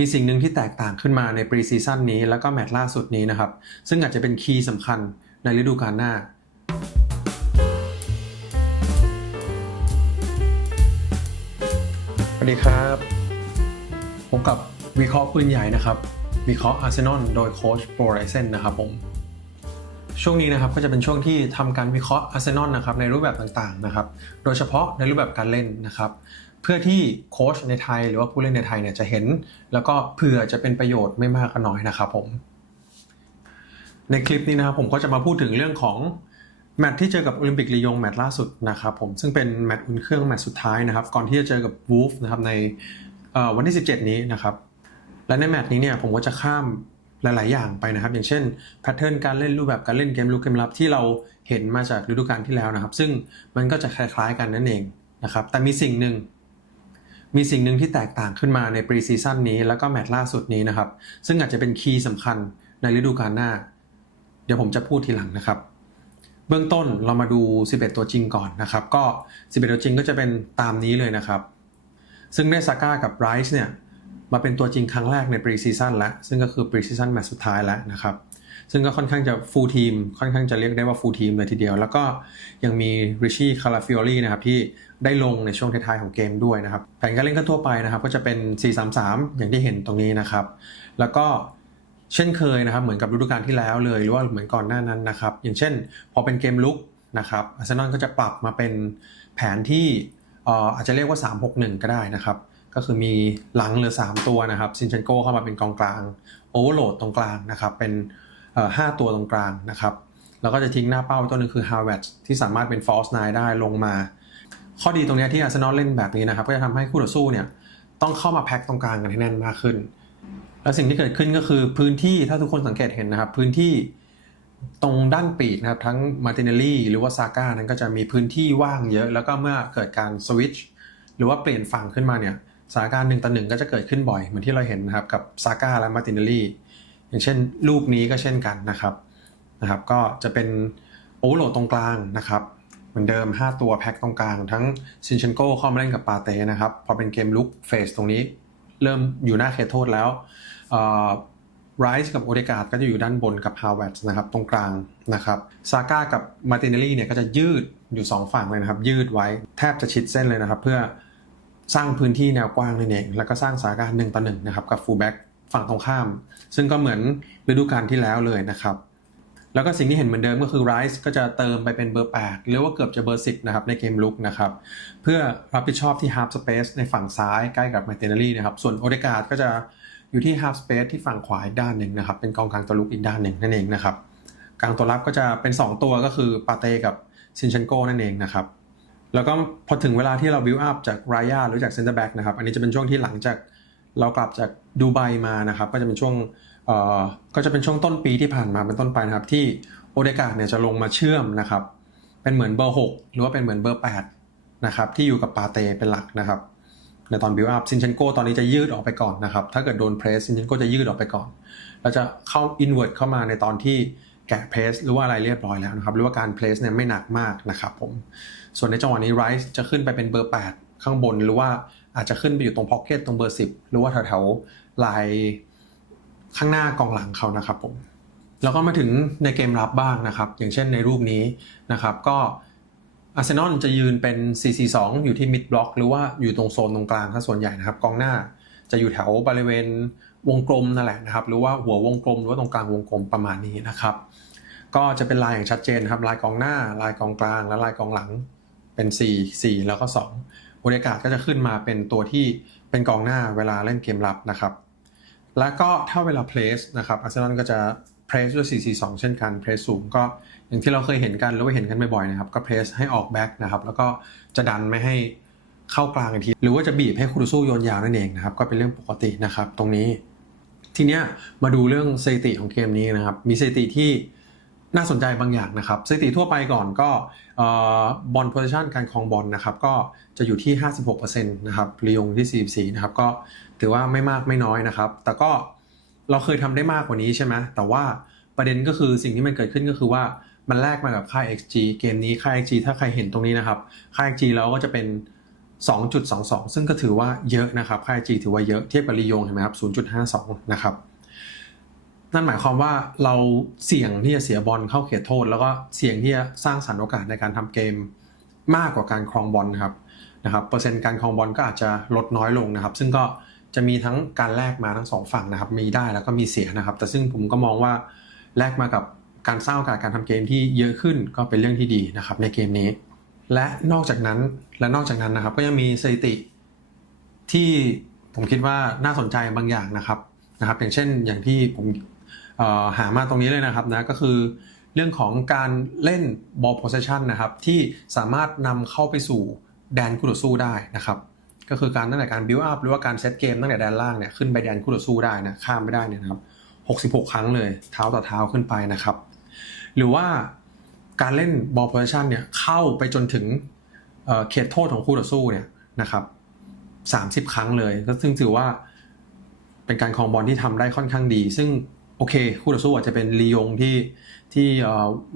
มีสิ่งหนึ่งที่แตกต่างขึ้นมาในปรีซีซั่นนี้แล้วก็แมตช์ล่าสุดนี้นะครับ ซึ่งอาจจะเป็นคีย์สำคัญในฤดูกาลหน้า สวัสดีครับผมกับวิเคราะห์ปืนใหญ่นะครับ วิเคราะห์อาร์เซนอลโดยโค้ชโปรไรเซนนะครับผม ช่วงนี้นะครับก็จะเป็นช่วงที่ทำการวิเคราะห์อาร์เซนอลนะครับในรูปแบบต่างๆนะครับ โดยเฉพาะในรูปแบบการเล่นนะครับเพื่อที่โค้ชในไทยหรือว่าผู้เล่นในไทยเนี่ยจะเห็น แล้วก็เผื่อจะเป็นประโยชน์ไม่มากก็น้อยนะครับผม ในคลิปนี้นะครับผมก็จะมาพูดถึงเรื่องของแมตช์ที่เจอกับโอลิมปิกลียงแมตช์ล่าสุดนะครับผมซึ่งเป็นแมตช์อุ่นเครื่องแมตช์สุดท้ายนะครับ ก่อนที่จะเจอกับวูฟนะครับในวันที่ 17 นี้นะครับ และในแมตช์นี้เนี่ยผมก็จะข้ามหลาย ๆ อย่างไปนะครับ อย่างเช่นแพทเทิร์นการเล่นรูปแบบการเล่นเกมลุกเกมรับที่เราเห็นมาจากฤดูกาลที่แล้วนะครับ ซึ่งมันก็จะคล้าย ๆ กันนั่นเองนะครับแต่มีสิ่งหนึ่ง มีสิ่งหนึ่งที่แตกต่างขึ้นมาในปรีซีซั่นนี้แล้วก็แมตช์ล่าสุดนี้นะครับ ซึ่งอาจจะเป็นคีย์สำคัญในฤดูกาลหน้า เดี๋ยวผมจะพูดทีหลังนะครับ เบื้องต้นเรามาดู 11 ตัวจริงก่อนนะครับ ก็ 11 ตัวจริงก็จะเป็นตามนี้เลยนะครับ ซึ่งได้ซาก้ากับไรซ์เนี่ยมาเป็นตัวจริงครั้งแรกในปรีซีซั่นแล้วซึ่งก็คือปรีซีซั่นแมตช์สุดท้ายแล้วนะครับ ซึ่งก็ค่อนข้างจะฟูลทีมค่อนข้างจะเรียกได้ว่าฟูลทีมเลยทีเดียว แล้วก็ยังมีริชี่คาราฟิโอลีนะครับที่ได้ลงในช่วงท้ายๆของเกมด้วยนะครับ แผนการเล่นก็ทั่วไปนะครับ ก็จะเป็น 4-3-3 อย่างที่เห็นตรงนี้นะครับ แล้วก็เช่นเคยนะครับ เหมือนกับฤดูกาลที่แล้วเลย หรือว่าเหมือนก่อนหน้านั้นนะครับ อย่างเช่น พอเป็นเกมลุกนะครับอาร์เซนอลก็จะปรับมาเป็นแผนที่เอ่ออาจจะเรียกว่า 3-6-1 ก็ได้นะครับก็คือมีหลังเหลือ 3 ตัวนะครับซินเชนโกเข้ามาเป็นกองกลางโอเวอร์โหลดตรงกลางนะครับ เป็น เอ่อ5ตัวตรงกลางนะครับ แล้วก็จะทิ้งหน้าเป้าตัวหนึงคือฮาวเว t ที่สามารถเป็นฟอ c e 9ได้ลงมา ข้อดีตรงนี้ที่อาร์เซนอลเล่นแบบนี้นะครับ ก็จะทำให้คู่ต่อสู้เนี่ยต้องเข้ามาแพ็คตรงกลางกันให้แน่นมากขึ้น แล้วสิ่งที่เกิดขึ้นก็คือพื้นที่ถ้าทุกคนสังเกตเห็นนะครับ พื้นที่ตรงด้านปีกนะครับ ทั้งมาตินเนลลี่หรือว่าซาก้านั้นก็จะมีพื้นที่ว่างเยอะ แล้วก็เมื่อเกิดการสวิตช์หรือว่าเปลี่ยนฝั่งขึ้นมาเนี่ยสถานการณ์หนึ่งต่อหนึ่งก็จะเกิดขึ้นบ่อยเหมือนที่เราเห็นนะครับกับซาก้าและมาติเนลลี่ อย่างเช่นรูปนี้ก็เช่นกันนะครับนะครับ ก็จะเป็นโอเวอร์โหลดตรงกลางนะครับ เหมือนเดิม 5 ตัวแพ็คตรงกลาง ทั้งซินเชนโกเข้ามาเล่นกับปาเต้นะครับ พอเป็นเกมลุกเฟสตรงนี้ เริ่มอยู่หน้าเขตโทษแล้วไรส์กับโอเดกาดก็จะอยู่ด้านบนกับฮาวเว t นะครับตรงกลางนะครับซาก้ากับมาตินเนลลี่เนี่ยก็จะยืดอยู่ 2 ฝั่งเลยนะครับ ยืดไว้แทบจะชิดเส้นเลยนะครับ เพื่อสร้างพื้นที่แนวกว้างนั่นเองแล้วก็สร้างสถานการณ์หนึ่งต่อหนึ่งนะครับกับฟูลแบ็ก ฝั่งตรงข้าม ซึ่งก็เหมือนฤดูกาลที่แล้วเลยนะครับ แล้วก็สิ่งที่เห็นเหมือนเดิมก็คือไรซ์ก็จะเติมไปเป็นเบอร์ 8 หรือว่าเกือบจะเบอร์ 10 นะครับในเกมลุกนะครับ เพื่อรับผิดชอบที่ half space ในฝั่งซ้ายใกล้กับมาเตเนลลี่นะครับ ส่วนโอเดกาดก็จะอยู่ที่ half space ที่ฝั่งขวาอีกด้านหนึ่งนะครับ เป็นกองกลางตัวลุกอีกด้านหนึ่งนั่นเองนะครับกลางตัวรับก็จะเป็น 2 ตัวก็คือปาเต้กับซินเชนโกนั่นเองนะครับแล้วก็พอถึงเวลาที่เราบิวอัพจากรายาหรือจากเซนเตอร์แบ็กนะครับ อันนี้จะเป็นช่วงที่หลังจาก เรากลับจากดูไบมานะครับก็จะเป็นช่วงเอ่อก็จะเป็นช่วงต้นปีที่ผ่านมาเป็นต้นไปนะครับ ที่โอเดกาเนี่ยจะลงมาเชื่อมนะครับ เป็นเหมือนเบอร์ 6 หรือว่าเป็นเหมือนเบอร์ 8 นะครับ ที่อยู่กับปาเตเป็นหลักนะครับ ในตอนบิวอัพซินเชนโกตอนนี้จะยืดออกไปก่อนนะครับ ถ้าเกิดโดนเพรสซินเชนโกจะยืดออกไปก่อน แล้วจะเข้าอินเว r ร์เข้ามาในตอนที่แกะเพรสหรือว่าอะไรเรียบร้อยแล้วนะครับ หรือว่าการเพรสเนี่ยไม่หนักมากนะครับผม ส่วนในจังหวะนี้ไรซ์จะขึ้นไปเป็นเบอร์ 8 ข้างบนหรือว่า อาจจะขึ้นไปอยู่ตรงพ็อกเก็ตตรงเบอร์10หรือว่าแถวๆลายข้างหน้ากองหลังเขานะครับผมแล้วก็มาถึงในเกมรับบ้างนะครับ อย่างเช่นในรูปนี้นะครับ ก็อาร์เซนอลจะยืนเป็น 4-4-2 อยู่ที่มิดบล็อกหรือว่าอยู่ตรงโซนตรงกลางถ้าส่วนใหญ่นะครับกองหน้าจะอยู่แถวบริเวณวงกลมนั่นแหละนะครับ หรือว่าหัววงกลมหรือว่าตรงกลางวงกลมประมาณนี้นะครับ ก็จะเป็นลายอย่างชัดเจนครับลายกองหน้า ลายกองกลาง และลายกองหลังเป็น 4 4 แล้วก็ 2 บรรยากาศก็จะขึ้นมาเป็นตัวที่เป็นกองหน้าเวลาเล่นเกมรับนะครับ แล้วก็ถ้าเวลา place นะครับอาร์เซนอลก็จะ place ด้วย 4-4-2 เช่นกัน place สูงก็อย่างที่เราเคยเห็นกันหรือว่าเห็นกันบ่อยๆนะครับ ก็ place ให้ออก back นะครับ แล้วก็จะดันไม่ให้เข้ากลางอีกที หรือว่าจะบีบให้คูรุสู้โยนยาวนั่นเองนะครับ ก็เป็นเรื่องปกตินะครับ ตรงนี้ ทีเนี้ยมาดูเรื่องสถิติของเกมนี้นะครับ มีสถิติที่ น่าสนใจบางอย่างนะครับสถิติทั่วไปก่อนก็บอลโพซิชันการครองบอลนะครับก็จะอยู่ที่ 56%นะครับลียงที่ 44นะครับก็ถือว่าไม่มากไม่น้อยนะครับ แต่ก็เราเคยทำได้มากกว่านี้ใช่ไหมแต่ว่าประเด็นก็คือสิ่งที่มันเกิดขึ้นก็คือว่ามันแลกมากับค่า xg เกมนี้ค่า xg ถ้าใครเห็นตรงนี้นะครับ ค่า xg แล้วก็จะเป็น 2.22 ซึ่งก็ถือว่าเยอะนะครับ ค่า IG ถือว่าเยอะเทียบกับลียงเห็นไหมครับ 0.52 นะครับ นั่นหมายความว่าเราเสี่ยงที่จะเสียบอลเข้าเขตโทษ แล้วก็เสี่ยงที่จะสร้างสรรค์โอกาสในการทำเกมมากกว่าการครองบอลครับนะครับเปอร์เซ็นต์การครองบอลก็อาจจะลดน้อยลงนะครับ ซึ่งก็จะมีทั้งการแลกมาทั้งสองฝั่งนะครับ มีได้แล้วก็มีเสียนะครับ แต่ซึ่งผมก็มองว่าแลกมากับการสร้างโอกาสการทำเกมที่เยอะขึ้นก็เป็นเรื่องที่ดีนะครับในเกมนี้ และนอกจากนั้นและนอกจากนั้นนะครับ ก็ยังมีสถิติที่ผมคิดว่าน่าสนใจบางอย่างนะครับนะครับ อย่างเช่นอย่างที่ผม หามาตรงนี้เลยนะครับนะก็คือเรื่องของการเล่น ball possession นะครับที่สามารถนำเข้าไปสู่แดนคู่ต่อสู้ได้นะครับก็คือการตั้งแต่การ build up หรือว่าการเซตเกมตั้งแต่แดนล่างเนี่ยขึ้นไปแดนคู่ต่อสู้ได้นะข้ามไม่ได้เนี่ยนะครับ66 ครั้งเลยเท้าต่อเท้าขึ้นไปนะครับ หรือว่าการเล่น ball possession เนี่ยเข้าไปจนถึงเเขตโทษของคู่ต่อสู้เนี่ยนะครับ30 ครั้งเลย ก็ซึ่งถือว่าเป็นการครองบอลที่ทำได้ค่อนข้างดี ซึ่ง โอเค คู่ต่อสู้อาจจะเป็นลียงที่ที่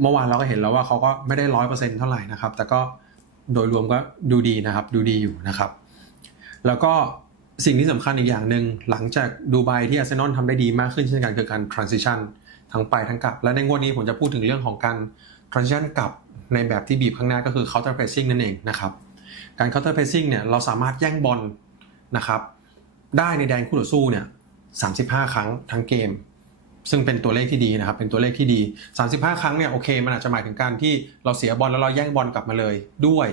เมื่อวานเราก็เห็นแล้วว่าเขาก็ไม่ได้ร้อยเปอร์เซ็นต์เท่าไหร่นะครับ แต่ก็โดยรวมก็ดูดีนะครับ ดูดีอยู่นะครับ แล้วก็สิ่งที่สำคัญอีกอย่างหนึ่งหลังจากดูไบที่อาร์เซนอลทำได้ดีมากขึ้นเช่นกันคือการ transition ทั้งไปทั้งกลับ และในงวดนี้ผมจะพูดถึงเรื่องของการ transition กลับในแบบที่บีบข้างหน้าก็คือ counter pressing นั่นเองนะครับการ counter pressing เนี่ยเราสามารถแย่งบอลนะครับ ได้ในแดนคู่ต่อสู้เนี่ย35 ครั้งทั้งเกม ซึ่งเป็นตัวเลขที่ดีนะครับ เป็นตัวเลขที่ดี 35 ครั้งเนี่ยโอเค มันอาจจะหมายถึงการที่เราเสียบอลแล้วเราแย่งบอลกลับมาเลยด้วย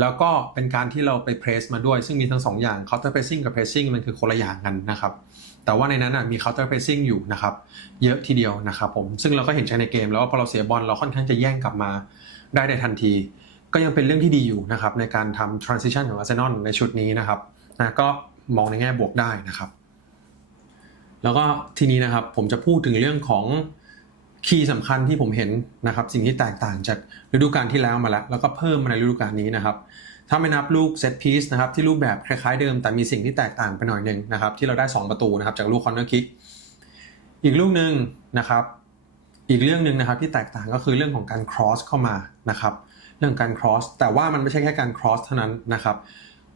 แล้วก็เป็นการที่เราไปเพรสมาด้วย ซึ่งมีทั้งสองอย่าง counter pressing กับ pressing มันคือคนละอย่างกันนะครับ แต่ว่าในนั้นนะมี counter pressing อยู่นะครับ เยอะทีเดียวนะครับผม ซึ่งเราก็เห็นใช้ในเกม แล้วว่าพอเราเสียบอลเราค่อนข้างจะแย่งกลับมาได้ในทันที ก็ยังเป็นเรื่องที่ดีอยู่นะครับในการทำ transition ของ Arsenal ในชุดนี้นะครับนะก็มองในแง่บวกได้นะครับ แล้วก็ทีนี้นะครับผมจะพูดถึงเรื่องของคีย์สำคัญที่ผมเห็นนะครับ สิ่งที่แตกต่างจากฤดูกาลที่แล้วมาแล้ว แล้วก็เพิ่มมาในฤดูกาลนี้นะครับ ถ้าไม่นับลูกเซตพีซนะครับที่รูปแบบคล้ายๆเดิม แต่มีสิ่งที่แตกต่างไปหน่อยหนึ่งนะครับ ที่เราได้ 2 ประตูนะครับจากลูกคอนเนอร์คิกอีกลูกหนึ่งนะครับ อีกเรื่องหนึ่งนะครับที่แตกต่างก็คือเรื่องของการ cross เข้ามานะครับ เรื่องการ cross แต่ว่ามันไม่ใช่แค่การ cross เท่านั้นนะครับ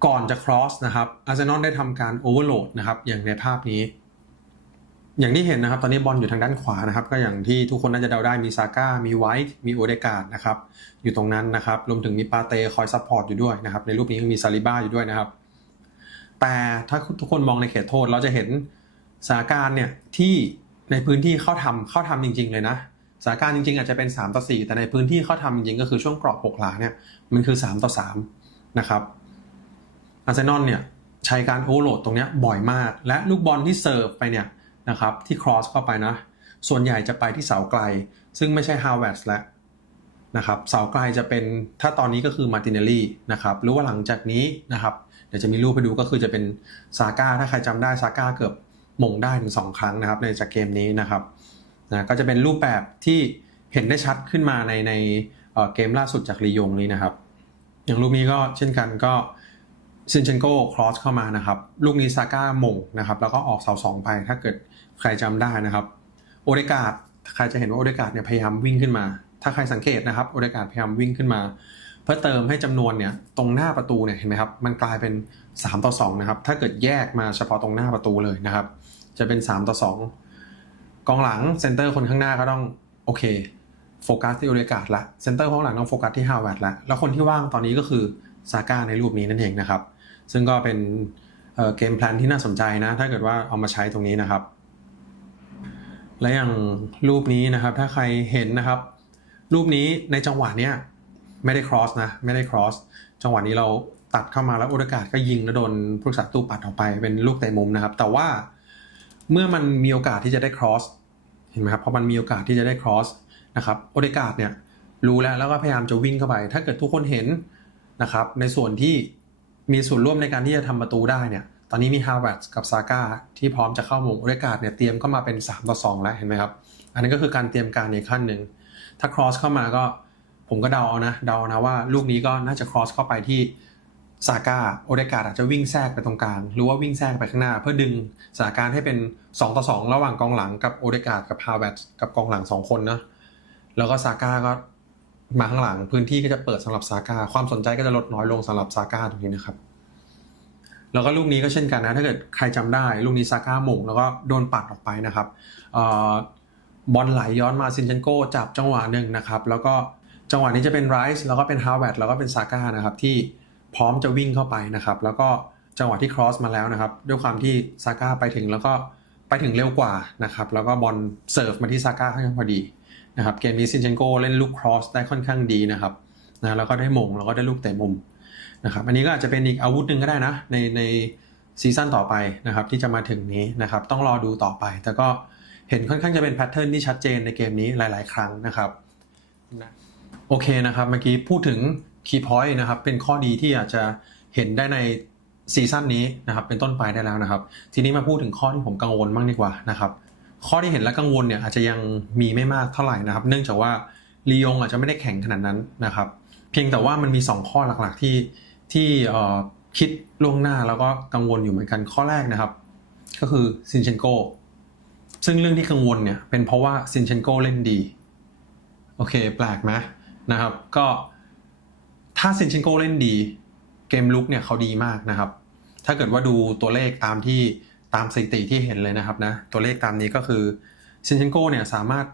ก่อนจะ cross นะครับอาร์เซนอลได้ทำการ overload นะครับอย่างในภาพนี้ อย่างที่เห็นนะครับ ตอนนี้บอลอยู่ทางด้านขวานะครับ ก็อย่างที่ทุกคนน่าจะเดาได้มีซาก้า มีไวท์มีโอเดกาดนะครับ อยู่ตรงนั้นนะครับ รวมถึงมีปาเต้คอยซัพพอร์ตอยู่ด้วยนะครับ ในรูปนี้ก็มีซาลิบ้าอยู่ด้วยนะครับ แต่ถ้าทุกคนมองในเขตโทษเราจะเห็นสถานการณ์เนี่ยที่ในพื้นที่เข้าทำเข้าทำจริง ๆ เลยนะสถานการณ์จริงๆ อาจจะเป็น 3 ต่อ 4 แต่ในพื้นที่เข้าทำจริงๆ ก็คือช่วงกรอบ6หลาเนี่ยมันคือ 3 ต่อ 3 นะครับอาร์เซนอลเนี่ยใช้การโอเวอร์โหลดตรงเนี้ยบ่อยมาก และลูกบอลที่เสิร์ฟไปเนี่ย นะครับ ที่ครอสเข้าไปนะ ส่วนใหญ่จะไปที่เสาไกล ซึ่งไม่ใช่ฮาวเวิร์ดแล้วนะครับเสาไกลจะเป็นถ้าตอนนี้ก็คือมาตินเนลลี่นะครับหรือว่าหลังจากนี้นะครับเดี๋ยวจะมีรูปไปดูก็คือจะเป็นซาก้าถ้าใครจำได้ซาก้าเกือบมงได้ถึง 2 ครั้งนะครับในจากเกมนี้นะครับนะก็จะเป็นรูปแบบที่เห็นได้ชัดขึ้นมาในในเเกมล่าสุดจากลียงนี้นะครับ อย่างลูกนี้ก็เช่นกันก็ ซินเชนโก้ครอสเข้ามานะครับ ลูกนี้ซาก้ามงนะครับ แล้วก็ออกเสาสองไปถ้าเกิดใครจำได้นะครับ โอเดกาดใครจะเห็นว่าโอเดกาดเนี่ยพยายามวิ่งขึ้นมา ถ้าใครสังเกตนะครับโอเดกาดพยายามวิ่งขึ้นมา เพื่อเติมให้จำนวนเนี่ยตรงหน้าประตูเนี่ยเห็นไหมครับมันกลายเป็น 3 ต่อ 2 นะครับ ถ้าเกิดแยกมาเฉพาะตรงหน้าประตูเลยนะครับ จะเป็น 3 ต่อ 2 กองหลังเซนเตอร์คนข้างหน้าก็ต้องโอเคโฟกัสที่โอเดกาดละเซนเตอร์ข้างหลังต้องโฟกัสที่ฮาวเวิร์ดละแล้วคนที่ว่างตอนนี้ก็คือซาก้าในรูปนี้นั่นเองนะครับ ซึ่งก็เป็นเกมแพลนที่น่าสนใจนะ ถ้าเกิดว่าเอามาใช้ตรงนี้นะครับ และอย่างรูปนี้นะครับ ถ้าใครเห็นนะครับ รูปนี้ในจังหวะเนี้ยไม่ได้ cross นะ ไม่ได้ cross จังหวะนี้เราตัดเข้ามาแล้วโอกาสก็ยิงแล้วโดนผู้รักษาตู้ปัดออกไปเป็นลูกเตะมุมนะครับ แต่ว่าเมื่อมันมีโอกาสที่จะได้ cross เห็นไหมครับเพราะมันมีโอกาสที่จะได้ cross นะครับโอกาสเนี่ยรู้แล้วแล้วก็พยายามจะวิ่งเข้าไป ถ้าเกิดทุกคนเห็นนะครับ ในส่วนที่ มีส่วนร่วมในการที่จะทำประตูได้เนี่ยตอนนี้มีฮาวเวิร์ดกับซาก้าที่พร้อมจะเข้าหมงโอกาสเนี่ยเตรียมเข้ามาเป็น 3 ต่อ 2 แล้วเห็นไหมครับ อันนี้ก็คือการเตรียมการในขั้นหนึ่งถ้า cross เข้ามาก็ผมก็เดาเอานะเดานะว่าลูกนี้ก็น่าจะ cross เข้าไปที่ซาก้าโอเดกาอาจจะวิ่งแทรกไปตรงกลางหรือว่าวิ่งแทรกไปข้างหน้า เพื่อดึงสถานการณ์ให้เป็น 2 ต่อ 2 ระหว่างกองหลังกับโอเดกากับฮาวเวิร์ดกับกองหลัง 2 คนนะแล้วก็ซาก้าก็ มาข้างหลังพื้นที่ก็จะเปิดสำหรับซาก้าความสนใจก็จะลดน้อยลงสำหรับซาก้าตรงนี้นะครับแล้วก็ลูกนี้ก็เช่นกันนะถ้าเกิดใครจำได้ ลูกนี้ซาก้าหม่งแล้วก็โดนปัดออกไปนะครับออบอลไหลย้อนมาซินเชนโกจับจังหวะหนึ่งนะครับ แล้วก็จังหวะนี้จะเป็นไรส์แล้วก็เป็นฮาวเวิร์ดแล้วก็เป็นซาก้านะครับที่พร้อมจะวิ่งเข้าไปนะครับ แล้วก็จังหวะที่ครอสมาแล้วนะครับ ด้วยความที่ซาก้าไปถึงแล้วก็ไปถึงเร็วกว่านะครับ แล้วก็บอลเสิร์ฟมาที่ซาก้าข้างพอดี นะครับเกมนี้ซินเชนโกเล่นลูกครอสได้ค่อนข้างดีนะครับนะแล้วก็ได้มงแล้วก็ได้ลูกเตะมุมนะครับอันนี้ก็อาจจะเป็นอีกอาวุธหนึ่งก็ได้นะในในซีซั่นต่อไปนะครับที่จะมาถึงนี้นะครับต้องรอดูต่อไป แต่ก็เห็นค่อนข้างจะเป็นแพทเทิร์นที่ชัดเจนในเกมนี้หลาย ๆ ครั้งนะครับนะโอเคนะครับเมื่อกี้พูดถึงคีย์พอยต์นะครับเป็นข้อดีที่อาจจะเห็นได้ในซีซั่นนี้นะครับเป็นต้นไปได้แล้วนะครับ ทีนี้มาพูดถึงข้อที่ผมกังวลบ้างดีกว่านะครับ ข้อที่เห็นและกังวลเนี่ยอาจจะยังมีไม่มากเท่าไหร่นะครับ เนื่องจากว่าลียงอาจจะไม่ได้แข่งขนาดนั้นนะครับ เพียงแต่ว่ามันมี 2 ข้อหลักๆที่ที่คิดล่วงหน้าแล้วก็กังวลอยู่เหมือนกันข้อแรกนะครับ ก็คือซินเชนโกซึ่งเรื่องที่กังวลเนี่ยเป็นเพราะว่าซินเชนโกเล่นดีโอเคแปลกไหมนะครับ ก็ถ้าซินเชนโกเล่นดี เกมลุกเนี่ยเขาดีมากนะครับ ถ้าเกิดว่าดูตัวเลขตามที่ ตามสถิติที่เห็นเลยนะครับนะตัวเลขตามนี้ก็คือซินเชนโกเนี่ยสามารถ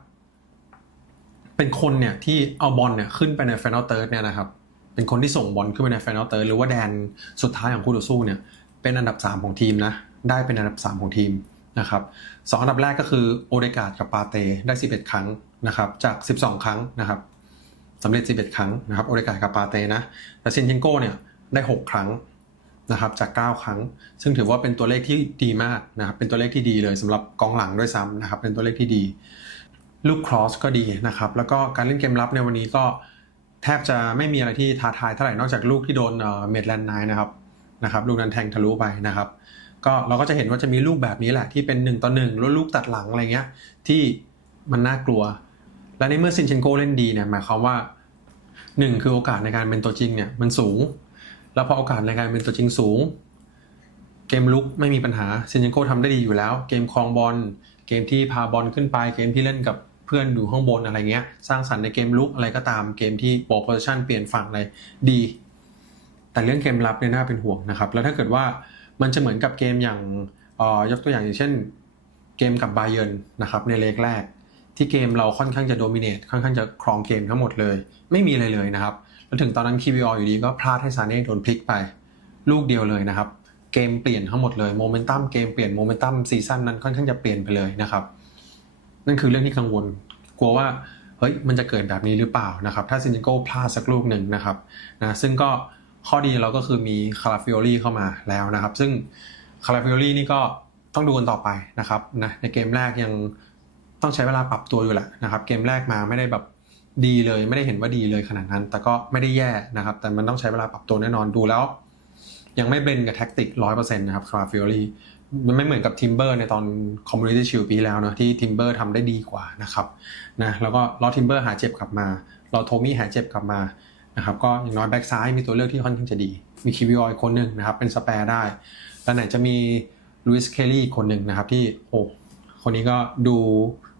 เป็นคนเนี่ยที่เอาบอลเนี่ยขึ้นไปใน Final Third เนี่ยนะครับเป็นคนที่ส่งบอลขึ้นไปใน Final Third หรือว่าแดนสุดท้ายของคู่ต่อสู้เนี่ยเป็นอันดับ 3 ของทีมนะได้เป็นอันดับ 3 ของทีมนะครับสองอันดับแรกก็คือโอเดกาดกับปาเตได้ 11 ครั้งนะครับจาก 12 ครั้งนะครับสำเร็จ 11 ครั้งนะครับโอเดกาดกับปาเตนะแต่ซินเชนโกเนี่ยได้ 6 ครั้ง นะครับจาก 9 ครั้ง ซึ่งถือว่าเป็นตัวเลขที่ดีมากนะครับเป็นตัวเลขที่ดีเลยสำหรับกองหลังด้วยซ้ำนะครับเป็นตัวเลขที่ดีลูกครอสก็ดีนะครับแล้วก็การเล่นเกมรับในวันนี้ก็แทบจะไม่มีอะไรที่ท้าทายเท่าไหร่นอกจากลูกที่โดนเมดแลนด์ไนนะครับนะครับลูกนั้นแทงทะลุไปนะครับ ก็เราก็จะเห็นว่าจะมีลูกแบบนี้แหละที่เป็น1ต่อ1แล้วลูกตัดหลังอะไรเงี้ยที่มันน่ากลัว และในเมื่อซินเชนโกเล่นดีเนี่ยหมายความว่า 1 คือโอกาสในการเป็นตัวจริงเนี่ยมันสูง แล้วพอโอกาสในการเป็นตัวจริงสูง เกมลุกไม่มีปัญหาซินเชนโกทำได้ดีอยู่แล้ว เกมครองบอล เกมที่พาบอลขึ้นไป เกมที่เล่นกับเพื่อนอยู่ข้างบนอะไรเงี้ย สร้างสรรค์ในเกมลุกอะไรก็ตาม เกมที่โปรโพซิชันเปลี่ยนฝั่งอะไรดี แต่เรื่องเกมรับเนี่ยน่าเป็นห่วงนะครับ แล้วถ้าเกิดว่ามันจะเหมือนกับเกมอย่างออยกตัวอย่างอย่างเช่น เกมกับบาเยนนะครับในเลกแรก ที่เกมเราค่อนข้างจะโดมิเนตค่อนข้างจะครองเกมทั้งหมดเลย ไม่มีอะไรเลยนะครับ แล้วถึงตอนนั้นคีบีออยู่ดีก็พลาดให้ซาเน่โดนพลิกไป ลูกเดียวเลยนะครับ เกมเปลี่ยนทั้งหมดเลยโมเมนตัมเกมเปลี่ยนโมเมนตัมซีซั่นนั้นค่อนข้างจะเปลี่ยนไปเลยนะครับ นั่นคือเรื่องที่กังวล กลัวว่าเฮ้ยมันจะเกิดแบบนี้หรือเปล่านะครับ ถ้าซินจิโก้พลาดสักลูกหนึ่งนะครับนะซึ่งก็ข้อดีเราก็คือมีคาราฟิโอลี่เข้ามาแล้วนะครับ ซึ่งคาราฟิโอลี่นี่ก็ต้องดูกันต่อไปนะครับนะในเกมแรกยังต้องใช้เวลาปรับตัวอยู่แหละนะครับ เกมแรกมาไม่ได้แบบ ดีเลยไม่ได้เห็นว่าดีเลยขนาดนั้น แต่ก็ไม่ได้แย่นะครับ แต่มันต้องใช้เวลาปรับตัวแน่นอนดูแล้ว ยังไม่เบรนกับแท็กติกร้อยเปอร์เซ็นต์นะครับคาราฟิโอลี่มันไม่เหมือนกับทิมเบอร์ในตอนคอมมูนิตี้ชิลปีแล้วเนะที่ทิมเบอร์ทำได้ดีกว่านะครับนะแล้วก็รอทิมเบอร์หาเจ็บกลับมารอโทมี่หาเจ็บกลับมานะครับก็อย่างน้อยแบ็กซ้ายมีตัวเลือกที่ค่อนข้างจะดี มีคิวิออยคนหนึ่งนะครับเป็นสเปร์ได้ แล้วไหนจะมีลุยส์เคลลี่คนหนึ่งนะครับที่โอ้คนนี้ก็ดู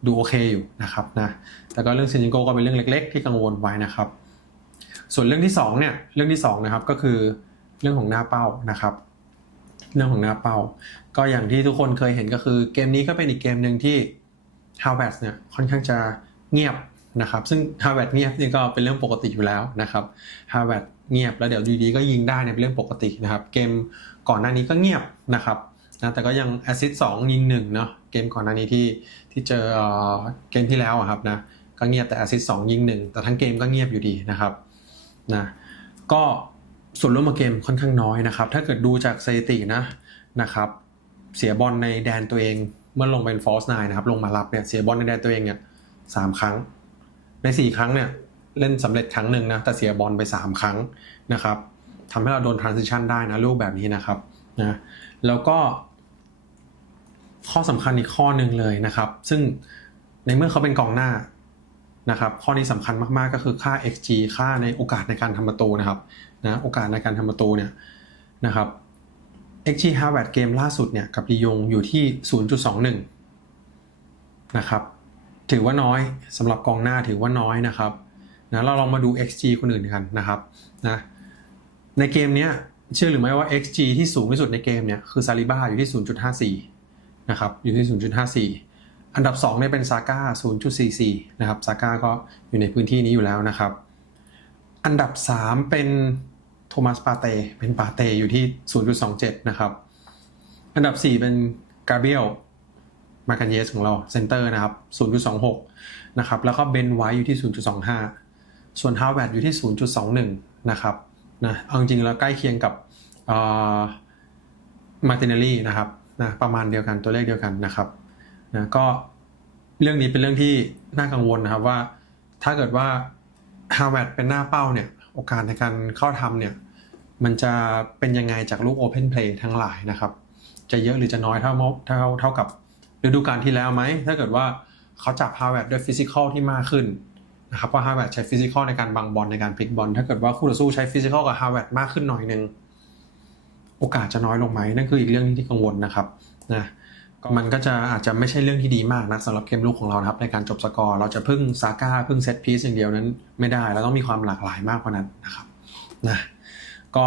ดูโอเคอยู่นะครับนะแต่ก็เรื่องซินจิโก้ก็เป็นเรื่องเล็ก ๆ ที่กังวลไว้นะครับ ส่วนเรื่องที่สองเนี่ยเรื่องที่สองนะครับก็คือเรื่องของหน้าเป้านะครับ เรื่องของหน้าเป้า ก็อย่างที่ทุกคนเคยเห็นก็คือเกมนี้ก็เป็นอีกเกมหนึ่งที่ h a r v a r d เนี่ยค่อนข้างจะเงียบนะครับซึ่ง h a r v a r d เงียบนี่ก็เป็นเรื่องปกติอยู่แล้วนะครับ h a r v a r d เงียบแล้วเดี๋ยวดีๆก็ยิงได้เนี่ยเป็นเรื่องปกตินะครับ เกมก่อนหน้านี้ก็เงียบนะครับ นะแต่ก็ยังแอซิสสองยิงหนึ่งเนาะเกมก่อนหน้านี้ที่ที่เจอเกมที่แล้วอะครับนะก็เงียบแต่แอซิสสองยิงหนึ่งแต่ทั้งเกมก็เงียบอยู่ดีนะครับนะก็ส่วนร่วมของเกมค่อนข้างน้อยนะครับ ถ้าเกิดดูจากสถิตินะนะครับ เสียบอลในแดนตัวเองเมื่อลงเป็นฟอสไนนะครับ ลงมารับเนี่ยเสียบอลในแดนตัวเองเนี่ยสามครั้ง ในสี่ครั้งเนี่ยเล่นสำเร็จครั้งหนึ่งนะแต่เสียบอลไปสามครั้งนะครับทำให้เราโดน transition ได้นะลูกแบบนี้นะครับนะแล้วก็ ข้อสำคัญอีกข้อหนึ่งเลยนะครับ ซึ่งในเมื่อเขาเป็นกองหน้านะครับข้อนี้สำคัญมากๆก็คือค่า xg ค่าในโอกาสในการทำประตูนะครับนะโอกาสในการทำประตูเนี่ยนะครับ xg Harvard เกมล่าสุดเนี่ยกับลียงอยู่ที่ 0.21 นะครับถือว่าน้อยสำหรับกองหน้าถือว่าน้อยนะครับนะเราลองมาดู xg คนอื่นกันนะครับนะในเกมเนี้ยเชื่อหรือไม่ว่า XG ที่สูงที่สุดในเกมเนี่ยคือซาลิบ้าอยู่ที่ 0.54 นะครับอยู่ที่ 0.54 อันดับ2เนี่ยเป็นซาก้า0.44 นะครับซาก้าก็อยู่ในพื้นที่นี้อยู่แล้วนะครับ อันดับ 3 เป็นโทมัสปาเตเป็นปาเตอยู่ที่ 0.27 นะครับ อันดับ 4 เป็นกาเบียลมากันเยสของเราเซนเตอร์นะครับ 0.26 นะครับ แล้วก็เบนไว้อยู่ที่ 0.25 ส่วนฮาวเวิร์ดอยู่ที่ 0.21 นะครับนะเอาจริงๆแล้วใกล้เคียงกับมาตินเนลลี่นะครับ นะประมาณเดียวกันตัวเลขเดียวกันนะครับนะก็เรื่องนี้เป็นเรื่องที่น่ากังวลนะครับว่า ถ้าเกิดว่าฮาวเวิร์ดเป็นหน้าเป้าเนี่ยโอกาสในการเข้าทำเนี่ยมันจะเป็นยังไงจากลูก Open Play ทั้งหลายนะครับ จะเยอะหรือจะน้อยเท่าเท่าเท่ากับฤดูกาลที่แล้วไหม ถ้าเกิดว่าเขาจับฮาวเวิร์ดด้วยฟิสิกอลที่มากขึ้นนะครับว่าะฮาวเวิร์ดใช้ฟิสิกอลในการบังบอลในการพลิกบอลถ้าเกิดว่าคู่ต่อสู้ใช้ฟิสิกอลกับฮาวเวิร์ดมากขึ้นหน่อยนึง โอกาสจะน้อยลงไหมนั่นคืออีกเรื่องที่กังวลนะครับนะก็มันก็จะอาจจะไม่ใช่เรื่องที่ดีมากนะสำหรับเกมลุกของเรานะครับในการจบสกอร์เราจะพึ่งซาก้าพึ่งเซตพีซอย่างเดียวนั้นไม่ได้เราต้องมีความหลากหลายมากกว่านั้นนะครับนะก็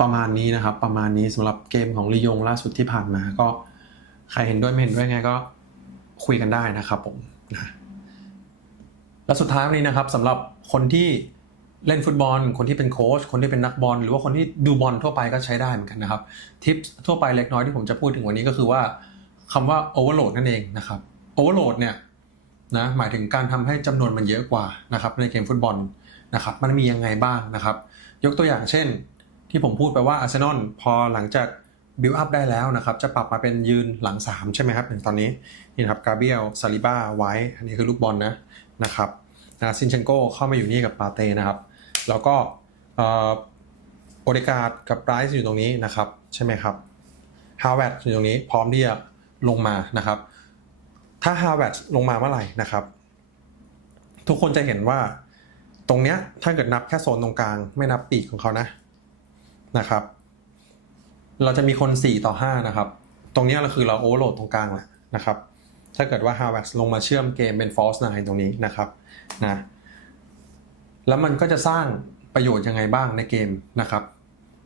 ประมาณนี้นะครับ ประมาณนี้สำหรับเกมของลียงล่าสุดที่ผ่านมา ก็ใครเห็นด้วยไม่เห็นด้วยไงก็คุยกันได้นะครับผมนะและสุดท้ายวันนี้นะครับสำหรับคนที่ เล่นฟุตบอล คนที่เป็นโค้ชคนที่เป็นนักบอล หรือว่าคนที่ดูบอลทั่วไปก็ใช้ได้เหมือนกันนะครับทิปทั่วไปเล็กน้อยที่ผมจะพูดถึงวันนี้ก็คือว่าคำว่า overload นั่นเองนะครับ overload เนี่ยนะหมายถึงการทำให้จำนวนมันเยอะกว่านะครับในเกมฟุตบอลนะครับมันมียังไงบ้างนะครับ ยกตัวอย่างเช่น ที่ผมพูดไปว่าอาร์เซนอลพอหลังจากบิลอัพได้แล้วนะครับ จะปรับมาเป็นยืนหลัง 3 ใช่ไหมครับอย่างตอนนี้นี่นครับกาเบียลซาลิบ้าไว้ อันนี้คือลูกบอลนะนะครับนะซินเชนโกเข้ามาอยู่นี่กับปาเต้นะครับ แล้วก็โอเดกาดกับไรซ์อยู่ตรงนี้นะครับ ใช่ไหมครับฮาวเวิร์ดอยู่ตรงนี้พร้อมที่จะลงมานะครับ ถ้าฮาวเวิร์ดลงมาเมื่อไหร่นะครับ ทุกคนจะเห็นว่าตรงเนี้ยถ้าเกิดนับแค่โซนตรงกลาง ไม่นับปีกของเขานะนะครับ เราจะมีคน 4 ต่อ 5 นะครับ ตรงนี้เราคือเราโอเวอร์โหลดตรงกลางแหละนะครับ ถ้าเกิดว่า h a r v a r d ลงมาเชื่อมเกมเป็น false nine ตรงนี้นะครับนะ แล้วมันก็จะสร้างประโยชน์ยังไงบ้างในเกมนะครับ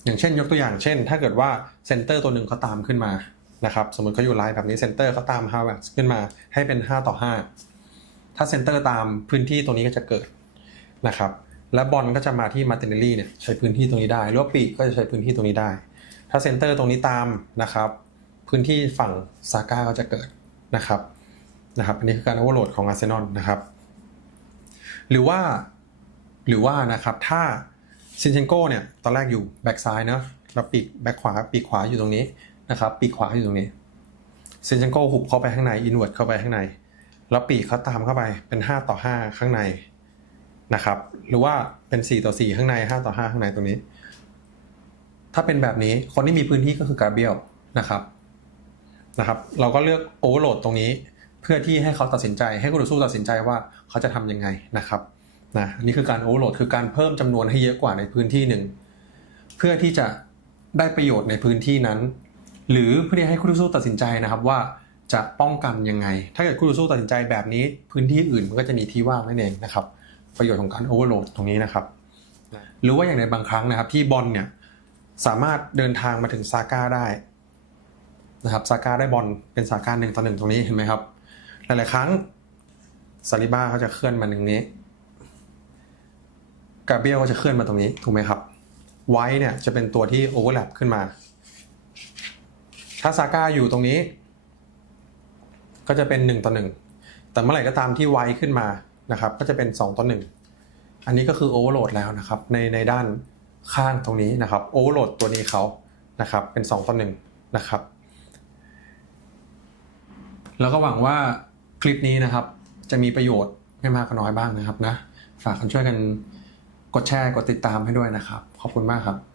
อย่างเช่นยกตัวอย่างเช่น ถ้าเกิดว่าเซนเตอร์ตัวหนึ่งเขาตามขึ้นมานะครับสมมติเขาอยู่ไลน์แบบนี้เซนเตอร์เขาตาม h a r v a r d ขึ้นมาให้เป็น 5 ต่อ 5 ถ้าเซนเตอร์ตามพื้นที่ตรงนี้ก็จะเกิดนะครับและบอลก็จะมาที่มาตินเนลลี่เนี่ยใช้พื้นที่ตรงนี้ได้หรือว่าปีกก็จะใช้พื้นที่ตรงนี้ได้ ถ้าเซนเตอร์ตรงนี้ตามนะครับ พื้นที่ฝั่งซาก้าก็จะเกิดนะครับนะครับอันนี้คือการโอเวอร์โหลดของอาร์เซนอลนะครับ หรือว่า หรือว่านะครับถ้าซินเชนโกเนี่ยตอนแรกอยู่แบ็กซ้ายเนาะแล้วปีกแบ็กขวาปีกขวาอยู่ตรงนี้นะครับปีกขวาอยู่ตรงนี้ซินเชนโกหุบเข้าไปข้างในอินเวอร์ตเข้าไปข้างใน แล้วปีกเขาตามเข้าไปเป็น 5 ต่อ 5 ข้างในนะครับ หรือว่าเป็น 4 ต่อ 4 ข้างใน 5 ต่อ 5 ข้างในตรงนี้ ถ้าเป็นแบบนี้คนที่มีพื้นที่ก็คือกาเบียลนะครับนะครับ เราก็เลือกโอเวอร์โหลดตรงนี้ เพื่อที่ให้เขาตัดสินใจให้คู่ต่อสู้ตัดสินใจว่าเขาจะทำยังไงนะครับ นะอันนี้คือการโอเวอร์โหลดคือการเพิ่มจำนวนให้เยอะกว่าในพื้นที่หนึ่ง เพื่อที่จะได้ประโยชน์ในพื้นที่นั้น หรือเพื่อให้คู่ต่อสู้ตัดสินใจนะครับว่าจะป้องกันยังไง ถ้าเกิดคู่ต่อสู้ตัดสินใจแบบนี้ พื้นที่อื่นมันก็จะมีที่ว่างนั่นเองนะครับ ประโยชน์ของการโอเวอร์โหลดตรงนี้นะครับ หรือว่าอย่างในบางครั้งนะครับที่บอลเนี่ยสามารถเดินทางมาถึงซาก้าได้นะครับซาก้าได้บอลเป็นซาก้าหนึ่งต่อหนึ่งตรงนี้เห็นไหมครับ หลายๆครั้งซาลิบ้าเขาจะเคลื่อนมาหนึ่งนี้ กาเบียลก็จะเคลื่อนมาตรงนี้ถูกไหมครับ ไว้เนี่ยจะเป็นตัวที่โอเวอร์แลปขึ้นมา ถ้าซาก้าอยู่ตรงนี้ ก็จะเป็น 1 ต่อ 1 แต่เมื่อไหร่ก็ตามที่ไว้ขึ้นมานะครับ ก็จะเป็น 2 ต่อ 1 อันนี้ก็คือโอเวอร์โหลดแล้วนะครับ ในในด้านข้างตรงนี้นะครับโอเวอร์โหลดตัวนี้เขานะครับ เป็น 2 ต่อ 1 นะครับ แล้วก็หวังว่าคลิปนี้นะครับ จะมีประโยชน์ไม่มากก็น้อยบ้างนะครับนะ ฝากกันช่วยกัน กดแชร์กดติดตามให้ด้วยนะครับ ขอบคุณมากครับ